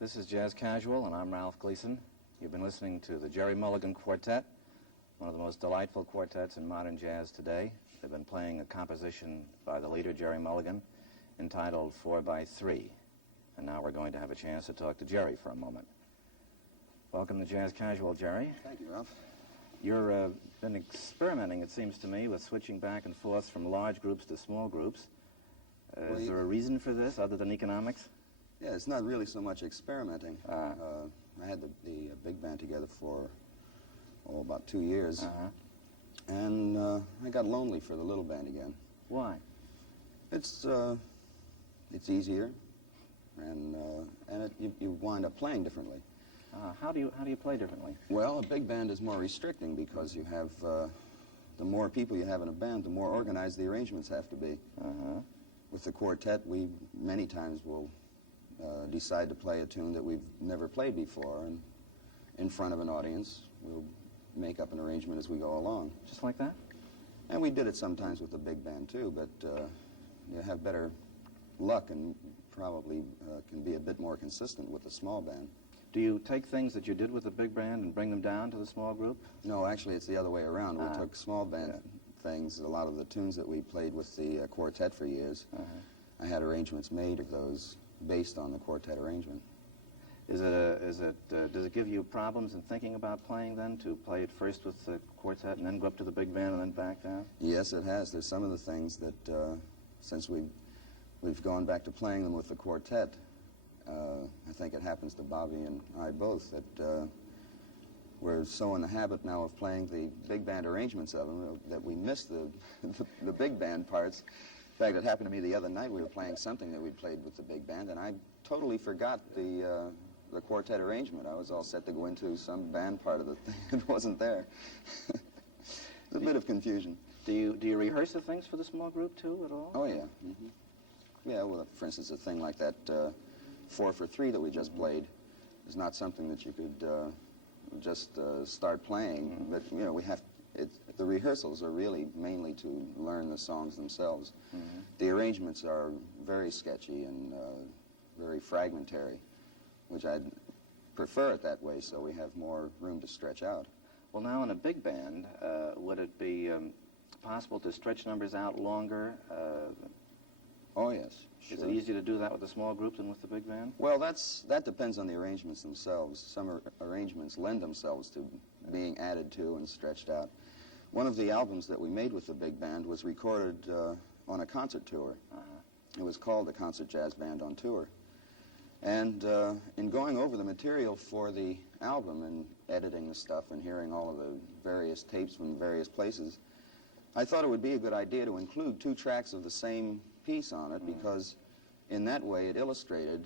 This is Jazz Casual, and I'm Ralph Gleason. You've been listening to the Jerry Mulligan Quartet, one of the most delightful quartets in modern jazz today. They've been playing a composition by the leader, Jerry Mulligan, entitled 4x3. And now we're going to have a chance to talk to Jerry for a moment. Welcome to Jazz Casual, Jerry. Thank you, Ralph. You've been experimenting, it seems to me, with switching back and forth from large groups to small groups. Is there a reason for this, other than economics? Yeah, it's not really so much experimenting. I had the big band together for, about 2 years. And I got lonely for the little band again. Why? It's easier, and you wind up playing differently. How do you play differently? Well, a big band is more restricting because you have, the more people you have in a band, the more organized the arrangements have to be. With the quartet, we many times will decide to play a tune that we've never played before, and in front of an audience, we'll make up an arrangement as we go along. Just like that? And we did it sometimes with the big band, too, but you have better luck and probably can be a bit more consistent with the small band. Do you take things that you did with the big band and bring them down to the small group? No, actually, it's the other way around. We took small band things, a lot of the tunes that we played with the quartet for years. I had arrangements made of those based on the quartet arrangement. Does it give you problems in thinking about playing then, to play it first with the quartet and then go up to the big band and then back down? Yes, it has. There's some of the things that, since we've gone back to playing them with the quartet, I think it happens to Bobby and I both, that we're so in the habit now of playing the big band arrangements of them that we miss the big band parts. In fact, it happened to me the other night. We were playing something that we played with the big band, and I totally forgot the quartet arrangement. I was all set to go into some band part of the thing. It wasn't there. It's a bit of confusion. Do you rehearse the things for the small group, too, at all? Oh, yeah. Yeah, well, for instance, a thing like that 4 for 3 that we just played is not something that you could just start playing. But, you know, the rehearsals are really mainly to learn the songs themselves. The arrangements are very sketchy and very fragmentary, which I'd prefer it that way so we have more room to stretch out. Well, now in a big band, would it be possible to stretch numbers out longer? Oh, yes. Sure. Is it easier to do that with the small group than with the big band? Well, that depends on the arrangements themselves. Some arrangements lend themselves to being added to and stretched out. One of the albums that we made with the big band was recorded on a concert tour. It was called the Concert Jazz Band on Tour. And in going over the material for the album and editing the stuff and hearing all of the various tapes from various places, I thought it would be a good idea to include 2 tracks of the same piece on it, because in that way it illustrated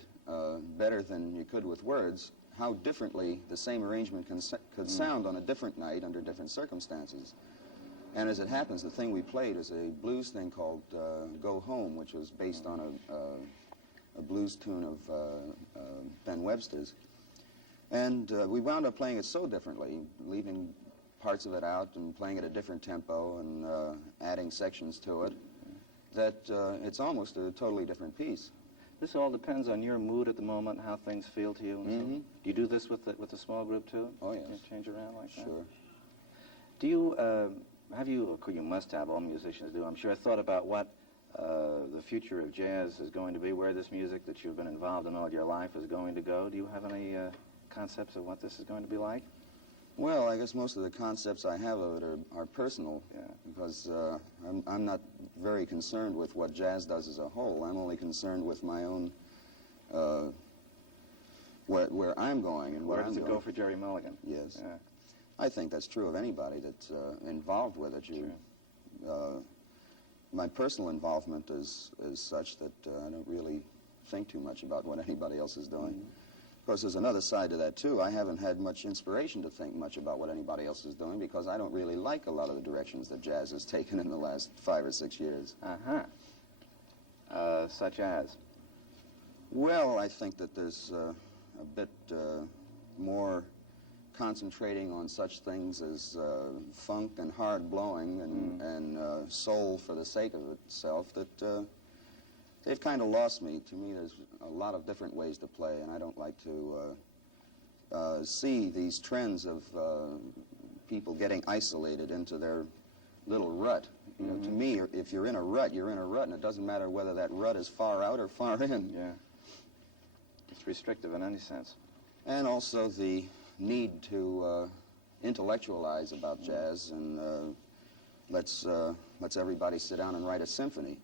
better than you could with words how differently the same arrangement could sound on a different night under different circumstances. And as it happens, the thing we played is a blues thing called Go Home, which was based on a blues tune of Ben Webster's. And we wound up playing it so differently, leaving parts of it out and playing at a different tempo and adding sections to it, that it's almost a totally different piece. This all depends on your mood at the moment, how things feel to you. And so. Do you do this with the small group too? Oh, yes. You change around like that? Sure. Do you you must have, all musicians do, I'm sure, thought about what the future of jazz is going to be, where this music that you've been involved in all your life is going to go? Do you have any concepts of what this is going to be like? Well, I guess most of the concepts I have of it are personal, because I'm not very concerned with what jazz does as a whole. I'm only concerned with my own, where I'm going and where I'm going. Where does it go for Gerry Mulligan? Yes. Yeah. I think that's true of anybody that's involved with it. My personal involvement is such that I don't really think too much about what anybody else is doing. Of course, there's another side to that, too. I haven't had much inspiration to think much about what anybody else is doing because I don't really like a lot of the directions that jazz has taken in the last 5 or 6 years. Such as? Well, I think that there's a bit more concentrating on such things as funk and hard blowing and soul for the sake of itself that they've kind of lost me. To me, there's a lot of different ways to play, and I don't like to see these trends of people getting isolated into their little rut. You know, to me, if you're in a rut, you're in a rut, and it doesn't matter whether that rut is far out or far in. Yeah. It's restrictive in any sense. And also the need to intellectualize about jazz and let's everybody sit down and write a symphony.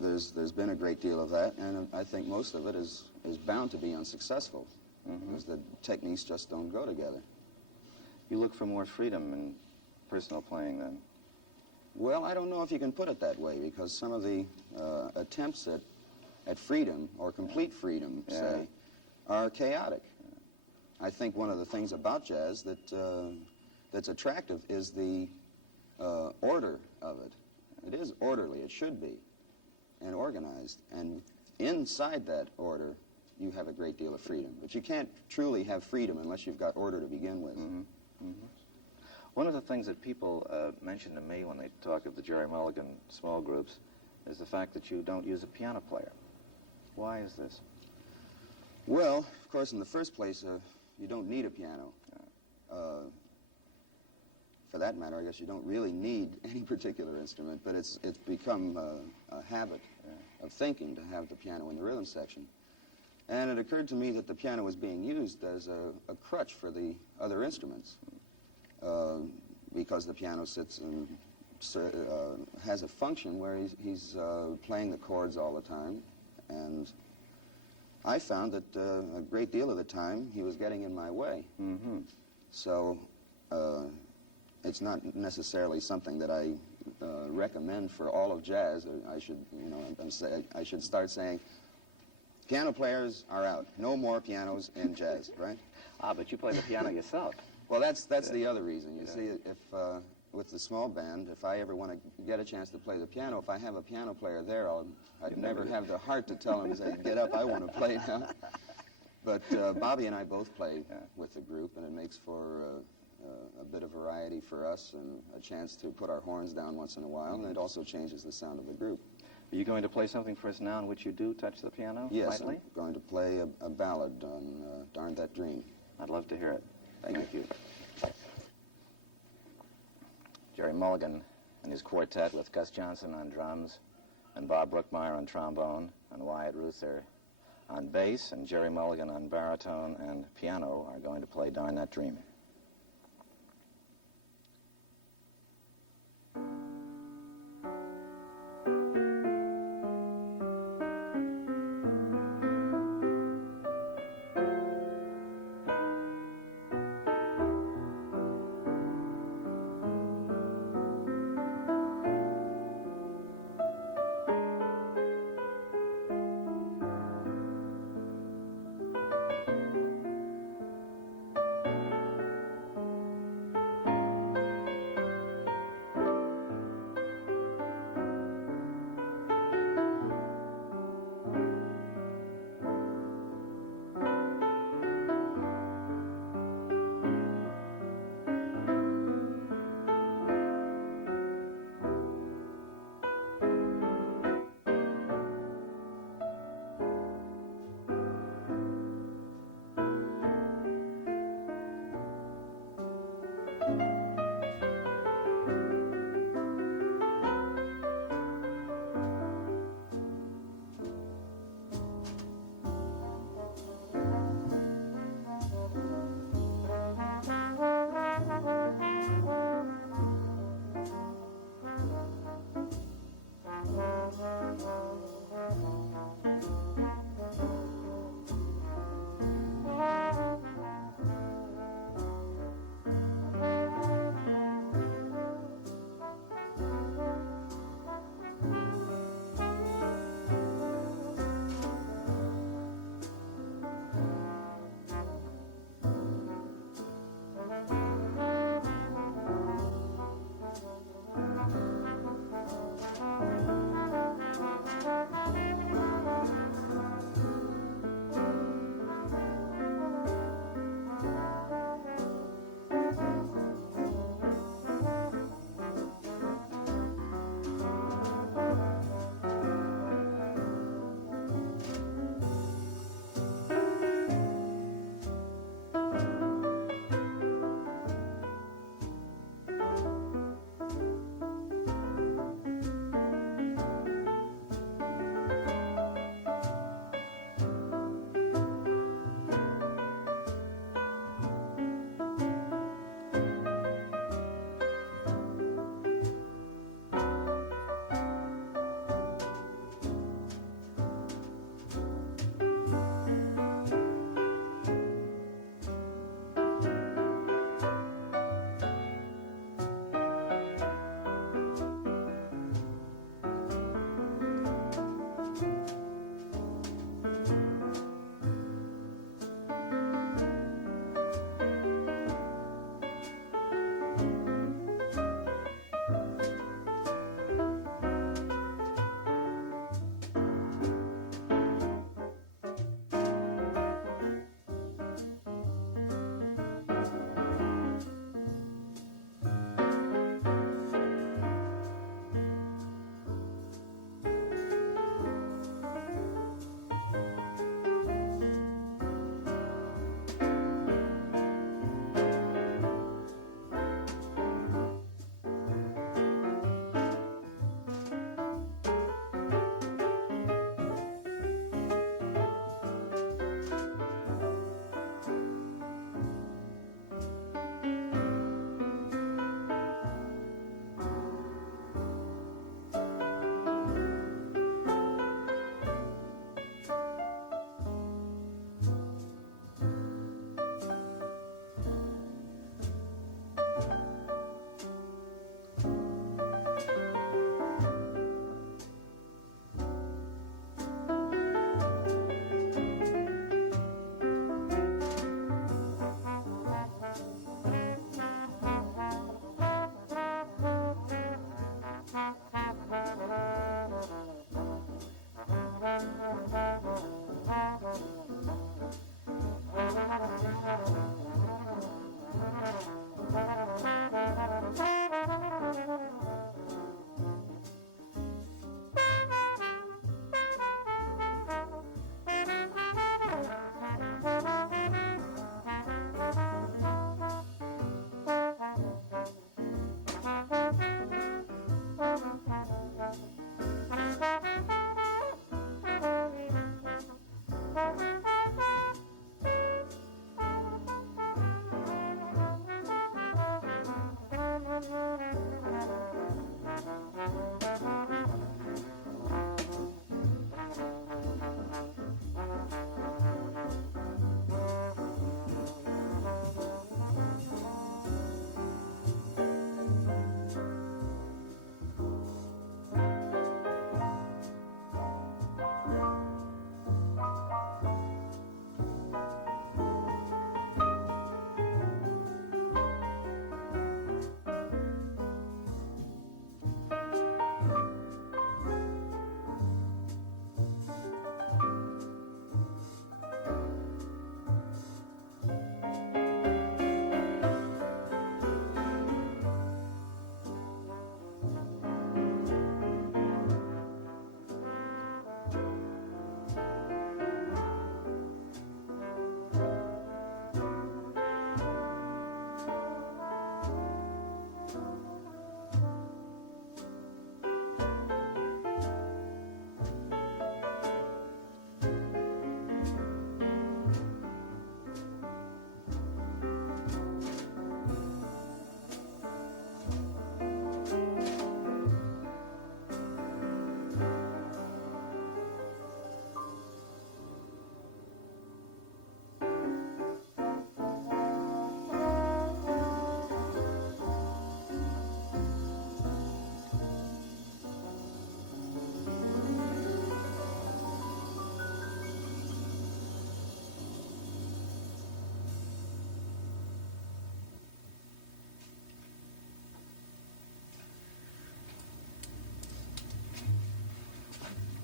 There's been a great deal of that, and I think most of it is bound to be unsuccessful because the techniques just don't go together. You look for more freedom in personal playing, then? Well, I don't know if you can put it that way, because some of the attempts at freedom, or complete freedom, say, are chaotic. I think one of the things about jazz that's attractive is the order of it. It is orderly. It should be, and organized. And inside that order, you have a great deal of freedom. But you can't truly have freedom unless you've got order to begin with. One of the things that people mention to me when they talk of the Jerry Mulligan small groups is the fact that you don't use a piano player. Why is this? Well, of course, in the first place, you don't need a piano. For that matter, I guess you don't really need any particular instrument, but it's become a habit of thinking to have the piano in the rhythm section. And it occurred to me that the piano was being used as a crutch for the other instruments, because the piano sits and has a function where he's playing the chords all the time, and I found that a great deal of the time he was getting in my way. So it's not necessarily something that I recommend for all of jazz. I should, I should start saying, piano players are out. No more pianos in jazz, right? But you play the piano yourself. Well, that's the other reason. You see, if with the small band, if I ever want to get a chance to play the piano, if I have a piano player there, I'd never have the heart to tell him, say, get up, I want to play now. But Bobby and I both play with the group, and it makes for a bit of variety for us and a chance to put our horns down once in a while, and it also changes the sound of the group. Are you going to play something for us now in which you do touch the piano? Yes, lightly? I'm going to play a ballad on Darn That Dream. I'd love to hear it. Thank you. Jerry Mulligan and his quartet with Gus Johnson on drums and Bob Brookmeyer on trombone and Wyatt Ruther on bass and Jerry Mulligan on baritone and piano are going to play Darn That Dream.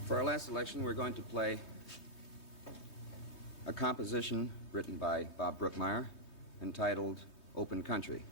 For our last selection, we're going to play a composition written by Bob Brookmeyer entitled Open Country.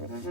Thank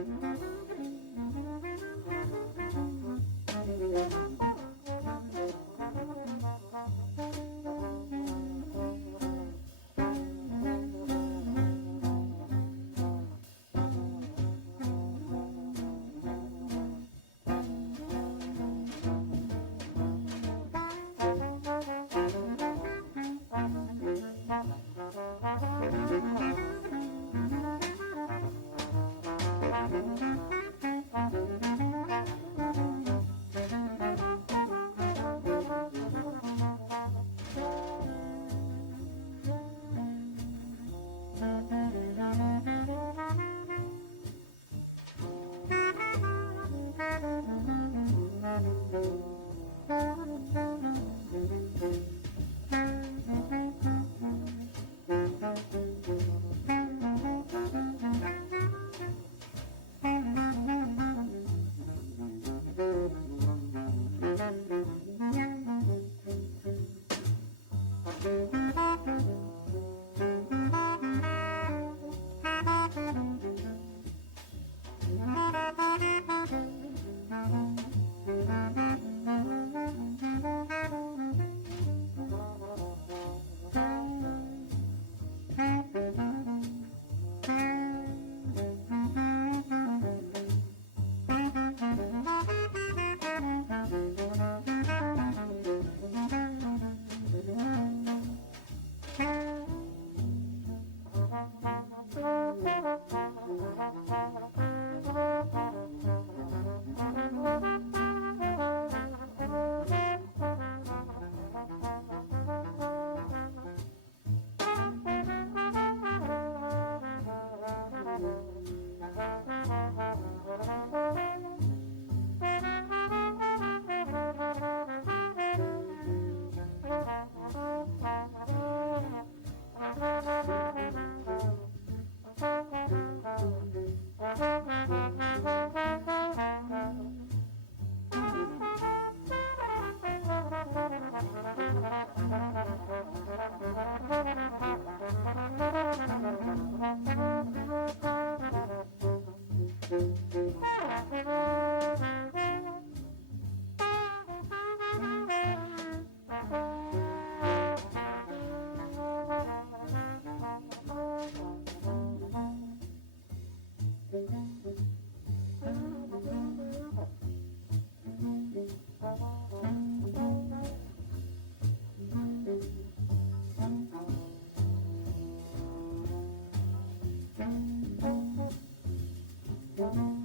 you.